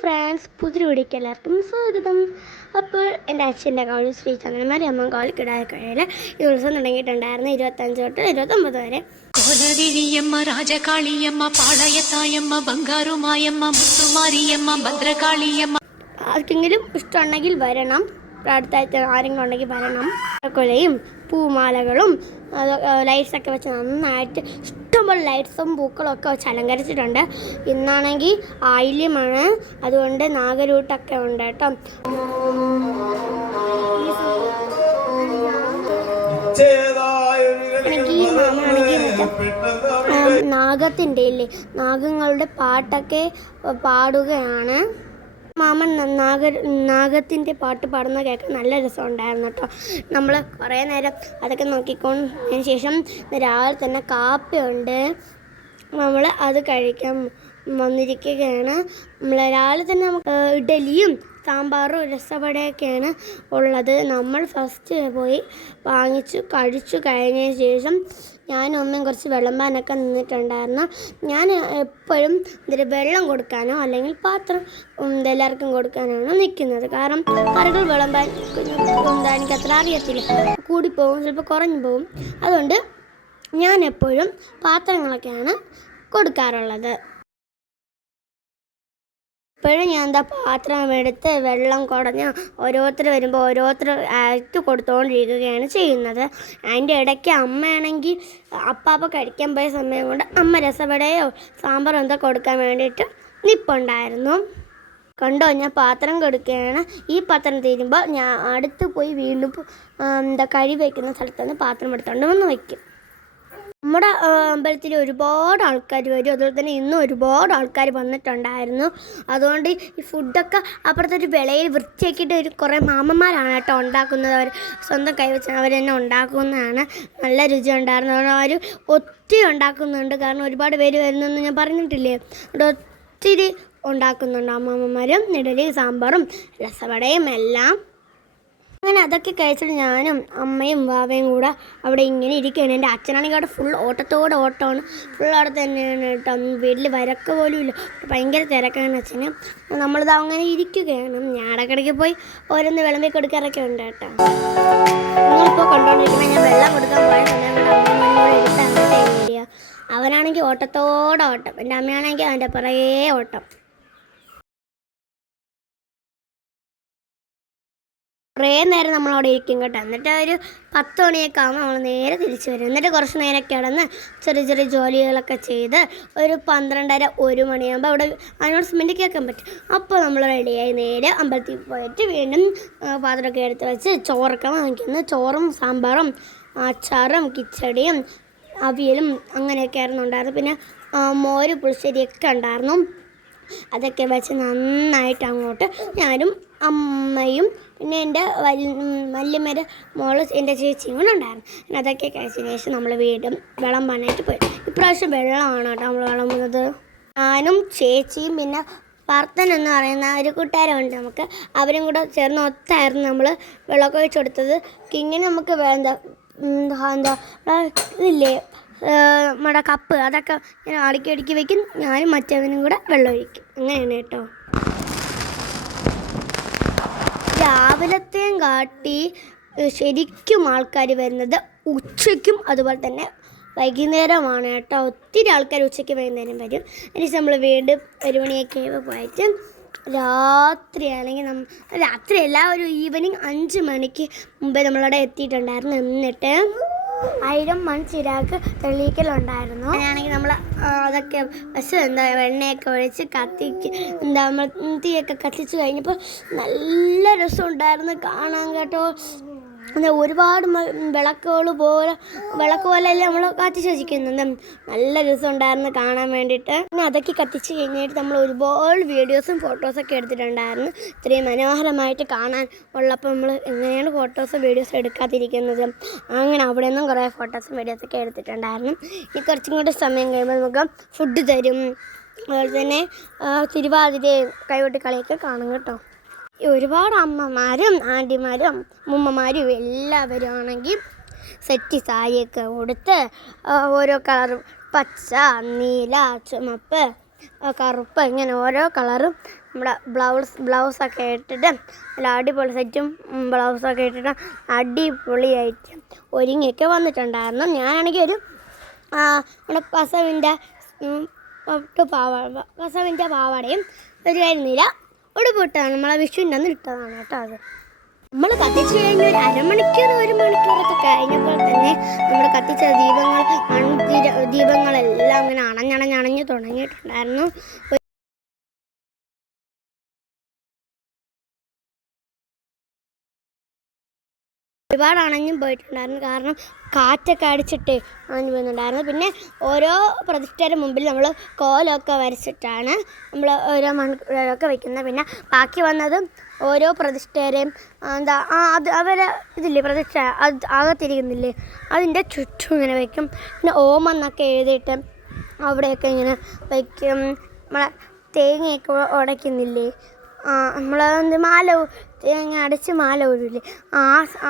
France പുതിയ വീഡിയോയ്ക്ക് എല്ലാവർക്കും സ്വാഗതം. അപ്പോൾ എൻ്റെ അച്ഛൻ്റെ അക്കൗണ്ടിൽ ശ്രീ ചന്ദ്രന്മാരി അമ്മ കോളിക്കിടായ കഴിയിൽ ഈ ഉത്സവം തുടങ്ങിയിട്ടുണ്ടായിരുന്നു 25 തൊട്ട് 29 വരെ. കോലടിയമ്മ രാജകാളിയമ്മ പാളയത്തായമ്മ ബംഗാറുമായമ്മ മുത്തുമാരിയമ്മ ഭദ്രകാളിയമ്മ. ആർക്കെങ്കിലും ഇഷ്ടമുണ്ടെങ്കിൽ വരണം. അടുത്തായിട്ട് ആരെങ്കിലും ഉണ്ടെങ്കിൽ വരണം. കൊലയും പൂമാലകളും ലൈറ്റ്സൊക്കെ വെച്ച് നന്നായിട്ട് ഇഷ്ടംപോലെ ലൈറ്റ്സും പൂക്കളും ഒക്കെ വെച്ച് അലങ്കരിച്ചിട്ടുണ്ട്. ഇന്നാണെങ്കിൽ ആയില്യമാണ്, അതുകൊണ്ട് നാഗരൂട്ടൊക്കെ ഉണ്ട് കേട്ടോ. നാഗത്തിൻ്റെ ഇല്ലേ, നാഗങ്ങളുടെ പാട്ടൊക്കെ പാടുകയാണ്. മാമൻ നാഗത്തിൻ്റെ പാട്ട് പാടുന്ന കേൾക്കാൻ നല്ല രസമുണ്ടായിരുന്നു കേട്ടോ. നമ്മൾ കുറേ നേരം അതൊക്കെ നോക്കിക്കൊണ്ടതിന് ശേഷം രാവിലെ തന്നെ കാപ്പിയുണ്ട്, നമ്മൾ അത് കഴിക്കാൻ വന്നിരിക്കുകയാണ്. നമ്മൾ രാവിലെ തന്നെ നമുക്ക് ഇഡലിയും സാമ്പാറും രസവടയൊക്കെയാണ് ഉള്ളത്. നമ്മൾ ഫസ്റ്റ് പോയി വാങ്ങിച്ചു കഴിച്ചു കഴിഞ്ഞതിന് ശേഷം ഞാനും അമ്മയും കുറച്ച് വിളമ്പാനൊക്കെ നിന്നിട്ടുണ്ടായിരുന്നു. ഞാൻ എപ്പോഴും വെള്ളം കൊടുക്കാനോ അല്ലെങ്കിൽ പാത്രം എല്ലാവർക്കും കൊടുക്കാനാണ് നിൽക്കുന്നത്. കാരണം കറികൾ വിളമ്പാൻ എനിക്ക് അത്ര അറിയത്തില്ല, കൂടിപ്പോവും, ചിലപ്പോൾ കുറഞ്ഞു പോവും. അതുകൊണ്ട് ഞാൻ എപ്പോഴും പാത്രങ്ങളൊക്കെയാണ് കൊടുക്കാറുള്ളത്. ഇപ്പോഴും ഞാൻ പാത്രം എടുത്ത് വെള്ളം കുടഞ്ഞ് ഓരോരുത്തർ വരുമ്പോൾ ഓരോരുത്തർ ആയിട്ട് കൊടുത്തുകൊണ്ടിരിക്കുകയാണ് ചെയ്യുന്നത്. അതിൻ്റെ ഇടയ്ക്ക് അമ്മയാണെങ്കിൽ അപ്പാപ്പ കഴിക്കാൻ പോയ സമയം കൊണ്ട് അമ്മ രസവടയോ സാമ്പാറോ എന്തോ കൊടുക്കാൻ വേണ്ടിയിട്ട് നിൽപ്പുണ്ടായിരുന്നു. കണ്ടോ, ഞാൻ പാത്രം കൊടുക്കുകയാണ്. ഈ പാത്രം തീരുമ്പോൾ ഞാൻ അടുത്ത് പോയി വീണ്ടും കഴി വയ്ക്കുന്ന സ്ഥലത്തുനിന്ന് പാത്രം എടുത്തുകൊണ്ട് വന്ന് വയ്ക്കും. നമ്മുടെ അമ്പലത്തിൽ ഒരുപാട് ആൾക്കാർ വരും, അതുപോലെ തന്നെ ഇന്നും ഒരുപാട് ആൾക്കാർ വന്നിട്ടുണ്ടായിരുന്നു. അതുകൊണ്ട് ഈ ഫുഡൊക്കെ അപ്പുറത്തെ ഒരു വിളയിൽ വൃത്തിയാക്കിയിട്ട് ഒരു കുറേ മാമന്മാരാണ് കേട്ടോ ഉണ്ടാക്കുന്നത്. അവർ സ്വന്തം കൈവച്ച് അവർ തന്നെ ഉണ്ടാക്കുന്നതാണ്. നല്ല രുചി ഉണ്ടായിരുന്നു. അവർ ഒത്തിരി ഉണ്ടാക്കുന്നുണ്ട്, കാരണം ഒരുപാട് പേര് വരുന്നെന്ന് ഞാൻ പറഞ്ഞിട്ടില്ലേ. അവിടെ ഒത്തിരി ഉണ്ടാക്കുന്നുണ്ട് അമ്മമ്മമാരും. ഇഡലി സാമ്പാറും രസവടയും എല്ലാം. അങ്ങനെ അതൊക്കെ കഴിച്ചിട്ട് ഞാനും അമ്മയും വാവയും കൂടെ അവിടെ ഇങ്ങനെ ഇരിക്കുകയാണ്. എൻ്റെ അച്ഛനാണെങ്കിൽ അവിടെ ഫുൾ ഓട്ടമാണ്, ഫുൾ അവിടെ തന്നെയാണ് കേട്ടോ. വീട്ടിൽ വരക്ക പോലും ഇല്ല, ഭയങ്കര തിരക്കാണ് അച്ഛന്. നമ്മളിത് അങ്ങനെ ഇരിക്കുകയാണ്. ഞാൻ ഇടയ്ക്കിടയ്ക്ക് പോയി ഓരോന്ന് വിളമ്പി കൊടുക്കാറൊക്കെ ഉണ്ട് കേട്ടോ. നിങ്ങളിപ്പോൾ കൊണ്ടുകൊണ്ടിരിക്കുമ്പോൾ ഞാൻ വെള്ളം കൊടുക്കാൻ പോയ സമയം കൊണ്ട് അമ്മമ്മയോട് എടുത്ത് അങ്ങോട്ടേ ഏരിയ. അവനാണെങ്കിൽ ഓട്ടം, എൻ്റെ അമ്മയാണെങ്കിൽ അവൻ്റെ പുറകേ ഓട്ടം. കുറേ നേരം നമ്മളവിടെ ഇരിക്കും കേട്ടോ. എന്നിട്ട് ഒരു 10 മണിയൊക്കെ ആകുമ്പോൾ നമ്മൾ നേരെ തിരിച്ചു വരും. എന്നിട്ട് കുറച്ച് നേരം കിടന്ന് ചെറിയ ജോലികളൊക്കെ ചെയ്ത് ഒരു 12:30-1 മണിയാകുമ്പോൾ അവിടെ അനൗൺസ്മെൻറ്റ് കേൾക്കാൻ പറ്റും. അപ്പോൾ നമ്മൾ റെഡിയായി നേരെ അമ്പലത്തിൽ പോയിട്ട് വീണ്ടും പാത്രമൊക്കെ എടുത്ത് വെച്ച് ചോറൊക്കെ വാങ്ങിക്കുന്നു. ചോറും സാമ്പാറും അച്ചാറും കിച്ചടിയും അവിയലും അങ്ങനെയൊക്കെ ആയിരുന്നു ഉണ്ടായിരുന്നു. പിന്നെ മോര് പുളിശ്ശേരിയൊക്കെ ഉണ്ടായിരുന്നു. അതൊക്കെ വെച്ച് നന്നായിട്ട് അങ്ങോട്ട് ഞാനും അമ്മയും പിന്നെ എൻ്റെ വല്യമ്മേരെ മോള് എൻ്റെ ചേച്ചിയും കൂടെ ഉണ്ടായിരുന്നു. പിന്നെ അതൊക്കെ കഴിച്ചതിന് ശേഷം നമ്മൾ വീണ്ടും വിളമ്പാനായിട്ട് പോയി. ഇപ്രാവശ്യം വെള്ളമാണ് കേട്ടോ നമ്മൾ വിളമ്പുന്നത്. ഞാനും ചേച്ചിയും പിന്നെ വർത്തൻ എന്ന് പറയുന്ന ഒരു കൂട്ടുകാരുണ്ട് നമുക്ക്, അവരും കൂടെ ചേർന്ന് ഒത്തായിരുന്നു നമ്മൾ വെള്ളമൊക്കെ ഒഴിച്ച് കൊടുത്തത്. ഇങ്ങനെ നമുക്ക് ഇതില്ലേ നമ്മുടെ കപ്പ്, അതൊക്കെ ഞാൻ അടുക്കി വയ്ക്കും. ഞാനും മറ്റവനും കൂടെ വെള്ളം ഒഴിക്കും. അങ്ങനെയാണ് കേട്ടോ. രാവിലത്തെയും കാട്ടി ശരിക്കും ആൾക്കാർ വരുന്നത് ഉച്ചയ്ക്കും അതുപോലെ തന്നെ വൈകുന്നേരമാണ് കേട്ടോ. ഒത്തിരി ആൾക്കാർ ഉച്ചയ്ക്ക് വൈകുന്നേരം വരും. അതിനുശേഷം നമ്മൾ വീണ്ടും 1 മണിയൊക്കെ പോയിട്ട് രാത്രിയാണെങ്കിൽ രാത്രിയല്ല, ഒരു ഈവനിങ് 5 മണിക്ക് മുമ്പേ നമ്മളവിടെ എത്തിയിട്ടുണ്ടായിരുന്നു. എന്നിട്ട് 1000 മൺചിരാഗ് തെളിയിക്കലുണ്ടായിരുന്നു. അങ്ങനെയാണെങ്കിൽ നമ്മൾ അതൊക്കെ പക്ഷേ എണ്ണയൊക്കെ ഒഴിച്ച് നമ്മൾ തീയൊക്കെ കത്തിച്ച് കഴിഞ്ഞപ്പോൾ നല്ല രസമുണ്ടായിരുന്നു കാണാൻ കേട്ടോ. ഒരുപാട് വിളക്ക് പോലെയല്ലേ നമ്മൾ കത്തിച്ച് വെച്ചിരിക്കുന്നത്. നല്ല രസമുണ്ടായിരുന്നു കാണാൻ വേണ്ടിയിട്ട്. പിന്നെ അതൊക്കെ കത്തിച്ച് കഴിഞ്ഞിട്ട് നമ്മൾ ഒരുപാട് വീഡിയോസും ഫോട്ടോസൊക്കെ എടുത്തിട്ടുണ്ടായിരുന്നു. ഇത്രയും മനോഹരമായിട്ട് കാണാൻ ഉള്ളപ്പോൾ നമ്മൾ എങ്ങനെയാണ് ഫോട്ടോസും വീഡിയോസും എടുക്കാതിരിക്കുന്നത്. അങ്ങനെ അവിടെ നിന്നും കുറേ ഫോട്ടോസും വീഡിയോസൊക്കെ എടുത്തിട്ടുണ്ടായിരുന്നു. ഈ കുറച്ചും കൂടെ സമയം കഴിയുമ്പോൾ നമുക്ക് ഫുഡ് തരും. അതുപോലെ തന്നെ തിരുവാതിരയും കൈകൊട്ടി കളിയൊക്കെ കാണും കേട്ടോ. ഒരുപാട് അമ്മമാരും ആൻറ്റിമാരും ഉമ്മമാരും എല്ലാവരും ആണെങ്കിൽ സെറ്റ് സാരിയൊക്കെ ഉടുത്ത് ഓരോ കളറും പച്ച, നീല, ചുമപ്പ്, കറുപ്പ് ഇങ്ങനെ ഓരോ കളറും നമ്മുടെ ബ്ലൗസൊക്കെ ഇട്ടിട്ട് നല്ല അടിപൊളി സെറ്റും ബ്ലൗസൊക്കെ ഇട്ടിട്ട് അടിപൊളിയായിട്ട് ഒരുങ്ങിയൊക്കെ വന്നിട്ടുണ്ടായിരുന്നു. ഞാനാണെങ്കിൽ ഒരു നമ്മുടെ കസവിൻ്റെ പാവാടയും ഒരു കരിനീല ഉടുപ്പിട്ടാണ് നമ്മളെ വിഷുവിൻ്റെ അന്ന് ഇട്ടതാണ് കേട്ടോ. അത് നമ്മൾ കത്തിച്ച് കഴിഞ്ഞ ഒരു അരമണിക്കൂർ 1 മണിക്കൂറൊക്കെ കഴിഞ്ഞപ്പോൾ തന്നെ നമ്മൾ കത്തിച്ച ദീപങ്ങളെല്ലാം അങ്ങനെ അണഞ്ഞ് തുടങ്ങിയിട്ടുണ്ടായിരുന്നു. ഒരുപാട് അണഞ്ഞും പോയിട്ടുണ്ടായിരുന്നു, കാരണം കാറ്റൊക്കെ അടിച്ചിട്ട് അണഞ്ഞു പോകുന്നുണ്ടായിരുന്നു. പിന്നെ ഓരോ പ്രതിഷ്ഠയുടെ മുമ്പിൽ നമ്മൾ കോലമൊക്കെ വരച്ചിട്ടാണ് നമ്മൾ ഓരോ മൺകൂടൊക്കെ വയ്ക്കുന്നത്. പിന്നെ ബാക്കി വന്നത് ഓരോ പ്രതിഷ്ഠയുടെയും അവരെ ഇതില്ലേ പ്രതിഷ്ഠ അകത്തിരിക്കുന്നില്ലേ അതിൻ്റെ ചുറ്റും ഇങ്ങനെ വയ്ക്കും. പിന്നെ ഓം എന്നൊക്കെ എഴുതിയിട്ട് അവിടെയൊക്കെ ഇങ്ങനെ വയ്ക്കും. നമ്മളെ തേങ്ങയൊക്കെ ഉടയ്ക്കുന്നില്ലേ, നമ്മൾ മാല തേങ്ങ അടച്ച് മാല ഒഴില്ലേ,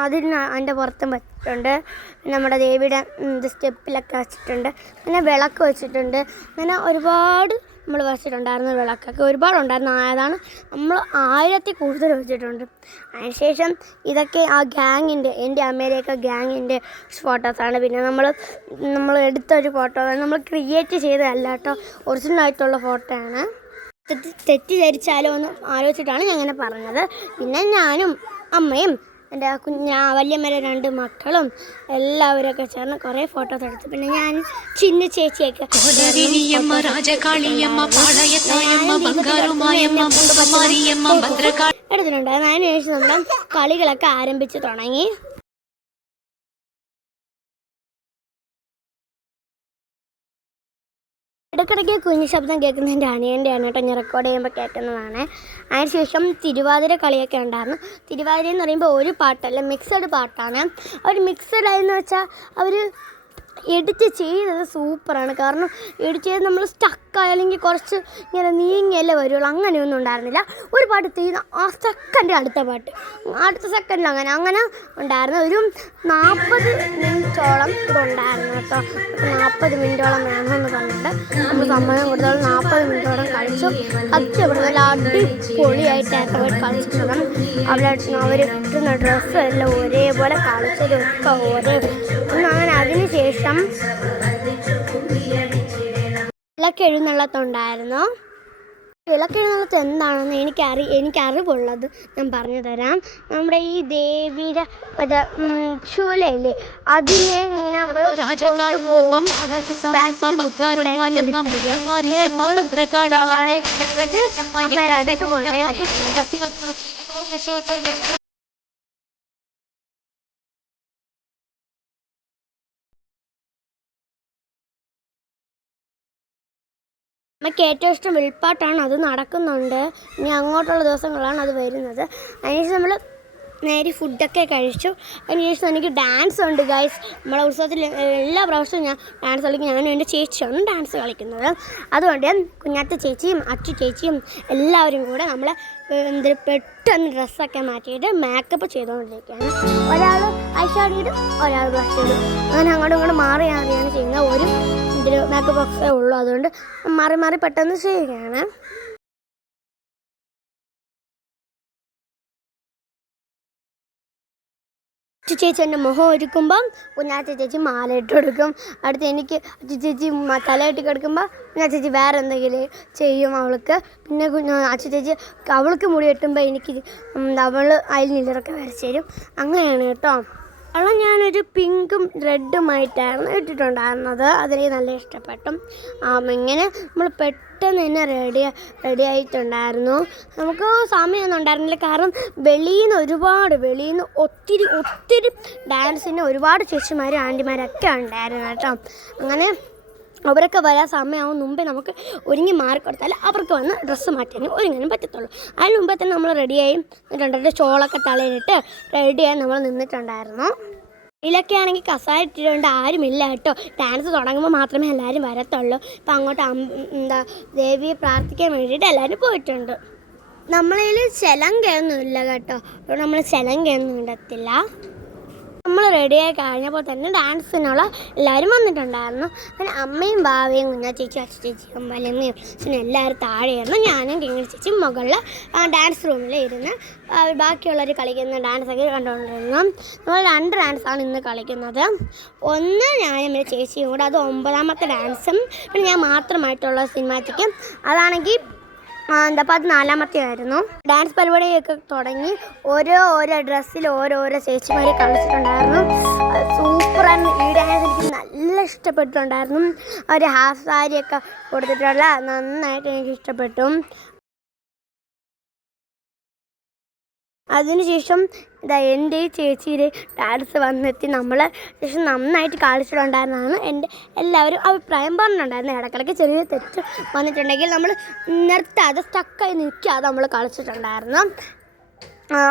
അതിന് അതിൻ്റെ പുറത്തും വെച്ചിട്ടുണ്ട്. നമ്മുടെ ദേവിയുടെ സ്റ്റെപ്പിലൊക്കെ വെച്ചിട്ടുണ്ട്. പിന്നെ വിളക്ക് വെച്ചിട്ടുണ്ട്. അങ്ങനെ ഒരുപാട് നമ്മൾ വെച്ചിട്ടുണ്ടായിരുന്നു. വിളക്കൊക്കെ ഒരുപാടുണ്ടായിരുന്നു. അതാണ് നമ്മൾ 1000-ൽ കൂടുതൽ വെച്ചിട്ടുണ്ട്. അതിനുശേഷം ഇതൊക്കെ ആ ഗ്യാങ്ങിൻ്റെ, എൻ്റെ അമ്മയുടെയൊക്കെ ഗ്യാങ്ങിൻ്റെ ഫോട്ടോസാണ്. പിന്നെ നമ്മൾ എടുത്തൊരു ഫോട്ടോ, നമ്മൾ ക്രിയേറ്റ് ചെയ്തതല്ല കേട്ടോ, ഒറിജിനലായിട്ടുള്ള ഫോട്ടോയാണ്. തെറ്റിദ്ധരിച്ചാലോ എന്ന് ആലോചിച്ചിട്ടാണ് ഞാൻ അങ്ങനെ പറഞ്ഞത്. പിന്നെ ഞാനും അമ്മയും എൻ്റെ വല്യമ്മയുടെ 2 മക്കളും എല്ലാവരൊക്കെ ചേർന്ന് കുറേ ഫോട്ടോസ് എടുത്തു. പിന്നെ ഞാൻ ചിന്ന ചേച്ചിയൊക്കെ എടുത്തിട്ടുണ്ടായിരുന്നു. അതിനുശേഷം നമ്മൾ കളികളൊക്കെ ആരംഭിച്ച് തുടങ്ങി. ഇടയ്ക്കിടയ്ക്ക് കുഞ്ഞു ശബ്ദം കേൾക്കുന്ന എൻ്റെ അനിയൻ്റെയാണ് കേട്ടോ, ഞാൻ റെക്കോർഡ് ചെയ്യുമ്പോൾ കേൾക്കുന്നതാണ്. അതിനുശേഷം തിരുവാതിര കളിയൊക്കെ ഉണ്ടായിരുന്നു. തിരുവാതിര എന്ന് പറയുമ്പോൾ ഒരു പാട്ടല്ല, മിക്സഡ് പാട്ടാണ്. അവർ മിക്സഡായെന്ന് വെച്ചാൽ അവർ എഡിറ്റ് ചെയ്തത് സൂപ്പറാണ്. കാരണം എഡിറ്റ് ചെയ്ത് നമ്മൾ സ്റ്റക്കായി അല്ലെങ്കിൽ കുറച്ച് ഇങ്ങനെ നീങ്ങിയല്ലേ വരുള്ളൂ, അങ്ങനെയൊന്നും ഉണ്ടായിരുന്നില്ല. ഒരു പാട്ട് തീർന്ന ആ സെക്കൻഡ് അടുത്ത സെക്കൻഡിൽ അങ്ങനെ ഉണ്ടായിരുന്നു. ഒരു 40 മിനിറ്റോളം ഇതുണ്ടായിരുന്നു കേട്ടോ. 40 മിനിറ്റോളം വേണമെന്ന് പറഞ്ഞിട്ട് നമ്മൾ സമ്മതം കൊടുത്താൽ 40 മിനിറ്റോളം കളിച്ചു. ഇവിടെ നല്ല അടിപൊളിയായിട്ടായിരുന്നു അവർ കളിച്ചിട്ടുള്ളത്. അവർ ഇട്ടുന്ന ഡ്രസ്സും എല്ലാം ഒരേപോലെ കളിച്ചതൊക്കെ അങ്ങനെ. അതിനുശേഷം വിളക്കെഴുന്നള്ളത്തുണ്ടായിരുന്നു. വിളക്കെഴുന്നള്ളത്ത് എന്താണെന്ന് എനിക്കറിവുള്ളത് ഞാൻ പറഞ്ഞു തരാം. നമ്മുടെ ഈ ദേവിയുടെ ശൂലയില്ലേ, അതിനെ നമുക്ക് ഏറ്റവും ഇഷ്ടം വിൽപ്പാട്ടാണ്. അത് നടക്കുന്നുണ്ട്. ഇനി അങ്ങോട്ടുള്ള ദിവസങ്ങളാണ് അത് വരുന്നത്. അതിനുശേഷം നമ്മൾ നേരെ ഫുഡൊക്കെ കഴിച്ചു. അതിനുശേഷം എനിക്ക് ഡാൻസ് ഉണ്ട് ഗൈസ്. നമ്മളെ ഉത്സവത്തിൽ എല്ലാ പ്രാവശ്യവും ഞാൻ ഡാൻസ് കളിക്കും. ഞാനും എൻ്റെ ചേച്ചിയാണ് ഡാൻസ് കളിക്കുന്നത്. അതുകൊണ്ട് കുഞ്ഞാത്ത ചേച്ചിയും അച്ചു ചേച്ചിയും എല്ലാവരും കൂടെ നമ്മൾ പെട്ടെന്ന് ഡ്രസ്സൊക്കെ മാറ്റിയിട്ട് മേക്കപ്പ് ചെയ്തുകൊണ്ടിരിക്കുകയാണ്. ഒരാൾ ഐഷാഡോ ഇടും, ഒരാൾ ബ്ലഷ് ഇടും. അങ്ങനെ അങ്ങോട്ടും ഇങ്ങോട്ടും മാറിയാണ് ചെയ്യുന്നത്. ഒരു മേക്കപ്പ് ബോക്സേ ഉള്ളൂ, അതുകൊണ്ട് മാറി പെട്ടെന്ന് ചെയ്യുകയാണ്. ചേച്ചി എൻ്റെ മുഖം ഒരുക്കുമ്പം കുഞ്ഞാച്ച ചേച്ചി മാല ഇട്ട് കൊടുക്കും. അടുത്ത് എനിക്ക് ചേച്ചി തലയിട്ട് കിടക്കുമ്പോൾ കുഞ്ഞാച്ച ചേച്ചി വേറെ എന്തെങ്കിലും ചെയ്യും അവൾക്ക്. പിന്നെ അച്ചു ചേച്ചി അവൾക്ക് മുടി കെട്ടുമ്പോൾ എനിക്ക് അവൾ അതിൽ നിലറൊക്കെ വരച്ച് തരും. അങ്ങനെയാണ് കേട്ടോ. അവളെ ഞാനൊരു പിങ്കും റെഡുമായിട്ടായിരുന്നു ഇട്ടിട്ടുണ്ടായിരുന്നത്. അതിലേക്ക് നല്ല ഇഷ്ടപ്പെട്ടു. ഇങ്ങനെ നമ്മൾ പെട്ടെന്ന് തന്നെ റെഡി ആയിട്ടുണ്ടായിരുന്നു. നമുക്ക് സമയമൊന്നും ഉണ്ടായിരുന്നില്ല, കാരണം വെളിയിൽ നിന്ന് ഒത്തിരി ഡാൻസിന് ഒരുപാട് ചേച്ചിമാരും ആൻറ്റിമാരൊക്കെ ഉണ്ടായിരുന്നു കേട്ടോ. അങ്ങനെ അവരൊക്കെ വരാൻ സമയമാവും മുമ്പേ നമുക്ക് ഒരുങ്ങി മാറിക്കൊടുത്താൽ അവർക്ക് വന്ന് ഡ്രസ്സ് മാറ്റാനും ഒരുങ്ങാനും പറ്റത്തുള്ളൂ. അതിന് മുമ്പേ തന്നെ നമ്മൾ റെഡിയായി നിന്നിട്ടുണ്ട്. ഷോളൊക്കെ തലയിലിട്ട് റെഡിയായി നമ്മൾ നിന്നിട്ടുണ്ടായിരുന്നു. ഇതിലൊക്കെ ആണെങ്കിൽ കസായിട്ടിട്ടുണ്ട്, ആരുമില്ല കേട്ടോ. ഡാൻസ് തുടങ്ങുമ്പോൾ മാത്രമേ എല്ലാവരും വരത്തുള്ളൂ. ഇപ്പം അങ്ങോട്ട് ദേവിയെ പ്രാർത്ഥിക്കാൻ വേണ്ടിയിട്ട് എല്ലാവരും പോയിട്ടുണ്ട്. നമ്മളതിൽ ചിലങ്കയൊന്നും ഇല്ല കേട്ടോ. നമ്മൾ ചിലങ്കയൊന്നും ഇടത്തില്ല. നമ്മൾ റെഡിയായി കഴിഞ്ഞപ്പോൾ തന്നെ ഡാൻസിനുള്ള എല്ലാവരും വന്നിട്ടുണ്ടായിരുന്നു. പിന്നെ അമ്മയും ബാവയും കുഞ്ഞാ ചേച്ചി അച്ഛ ചേച്ചിയും വലമ്മയും പിന്നെ എല്ലാവരും താഴെയായിരുന്നു. ഞാനും കിങ്ങിണി ചേച്ചിയും മുകളിൽ ഡാൻസ് റൂമിൽ ഇരുന്ന് ബാക്കിയുള്ളവർ കളിക്കുന്ന ഡാൻസൊക്കെ കണ്ടുകൊണ്ടിരുന്നു. നമ്മൾ 2 ഡാൻസാണ് ഇന്ന് കളിക്കുന്നത്. ഒന്ന് ഞാനും പിന്നെ ചേച്ചിയും കൂടെ, അത് 9ാമത്തെ ഡാൻസും. പിന്നെ ഞാൻ മാത്രമായിട്ടുള്ള സിനിമാറ്റിക്കും, അതാണെങ്കിൽ 14ാമത്തെ ആയിരുന്നു. ഡാൻസ് പരിപാടിയൊക്കെ തുടങ്ങി. ഓരോ ഡ്രസ്സിൽ ഓരോരോ ചേച്ചിമാർ കളിച്ചിട്ടുണ്ടായിരുന്നു. സൂപ്പറായിരുന്നു. ഈ ഡാൻസ് എനിക്ക് നല്ല ഇഷ്ടപ്പെട്ടിട്ടുണ്ടായിരുന്നു. ഒരു ഹാഫ് സാരിയൊക്കെ കൊടുത്തിട്ടുള്ള നന്നായിട്ട് എനിക്ക് ഇഷ്ടപ്പെട്ടു. അതിനുശേഷം എൻ്റെ ചേച്ചിയുടെ ഡാൻസ് വന്നെത്തി. നമ്മൾ ശേഷം നന്നായിട്ട് കളിച്ചിട്ടുണ്ടായിരുന്നതാണ് എൻ്റെ എല്ലാവരും അഭിപ്രായം പറഞ്ഞിട്ടുണ്ടായിരുന്നു. ഇടയ്ക്കിടയ്ക്ക് ചെറിയ തെറ്റ് വന്നിട്ടുണ്ടെങ്കിൽ നമ്മൾ നിർത്താതെ സ്റ്റക്കായി നിൽക്കാതെ നമ്മൾ കളിച്ചിട്ടുണ്ടായിരുന്നു.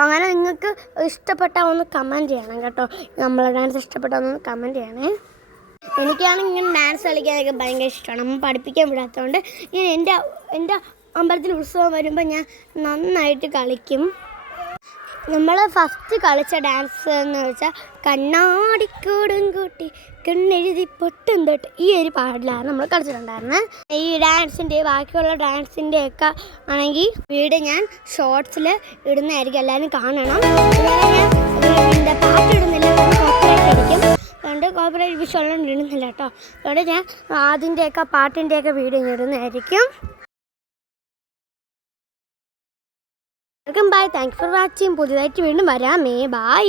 അങ്ങനെ നിങ്ങൾക്ക് ഇഷ്ടപ്പെട്ടാൽ ഒന്ന് കമൻറ്റ് ചെയ്യണം കേട്ടോ. നമ്മളെ ഡാൻസ് ഇഷ്ടപ്പെട്ടാൽ ഒന്ന് കമൻറ്റ് ചെയ്യണേ. എനിക്കാണെങ്കിൽ ഇങ്ങനെ ഡാൻസ് കളിക്കാനൊക്കെ ഭയങ്കര ഇഷ്ടമാണ്. നമ്മൾ പഠിപ്പിക്കാൻ വിടാത്തതുകൊണ്ട് ഞാൻ എൻ്റെ അമ്പലത്തിൽ ഉത്സവം വരുമ്പോൾ ഞാൻ നന്നായിട്ട് കളിക്കും. നമ്മൾ ഫസ്റ്റ് കളിച്ച ഡാൻസ് എന്ന് വെച്ചാൽ കണ്ണാടിക്കൂടും കൂട്ടി കണ്ണെഴുതി പൊട്ടും തൊട്ട് ഈ ഒരു പാട്ടിലാണ് നമ്മൾ കളിച്ചിട്ടുണ്ടായിരുന്നത്. ഈ ഡാൻസിൻ്റെ ബാക്കിയുള്ള ഡാൻസിൻ്റെയൊക്കെ ആണെങ്കിൽ വീഡിയോ ഞാൻ ഷോർട്സിൽ ഇടുന്നതായിരിക്കും, എല്ലാവരും കാണണം. ഞാൻ പാട്ടിടുന്നില്ല, കോപ്പറേറ്റ് അടിക്കും. അതുകൊണ്ട് കോപ്പറേറ്റ് വിഷയം ഇടുന്നില്ല കേട്ടോ. അതുകൊണ്ട് ഞാൻ അതിൻ്റെയൊക്കെ പാട്ടിൻ്റെയൊക്കെ വീഡിയോ ഇടുന്നതായിരിക്കും. Welcome bye, thanks for watching. പുതിയതായിട്ട് വീണ്ടും വരാമേ. ബൈ.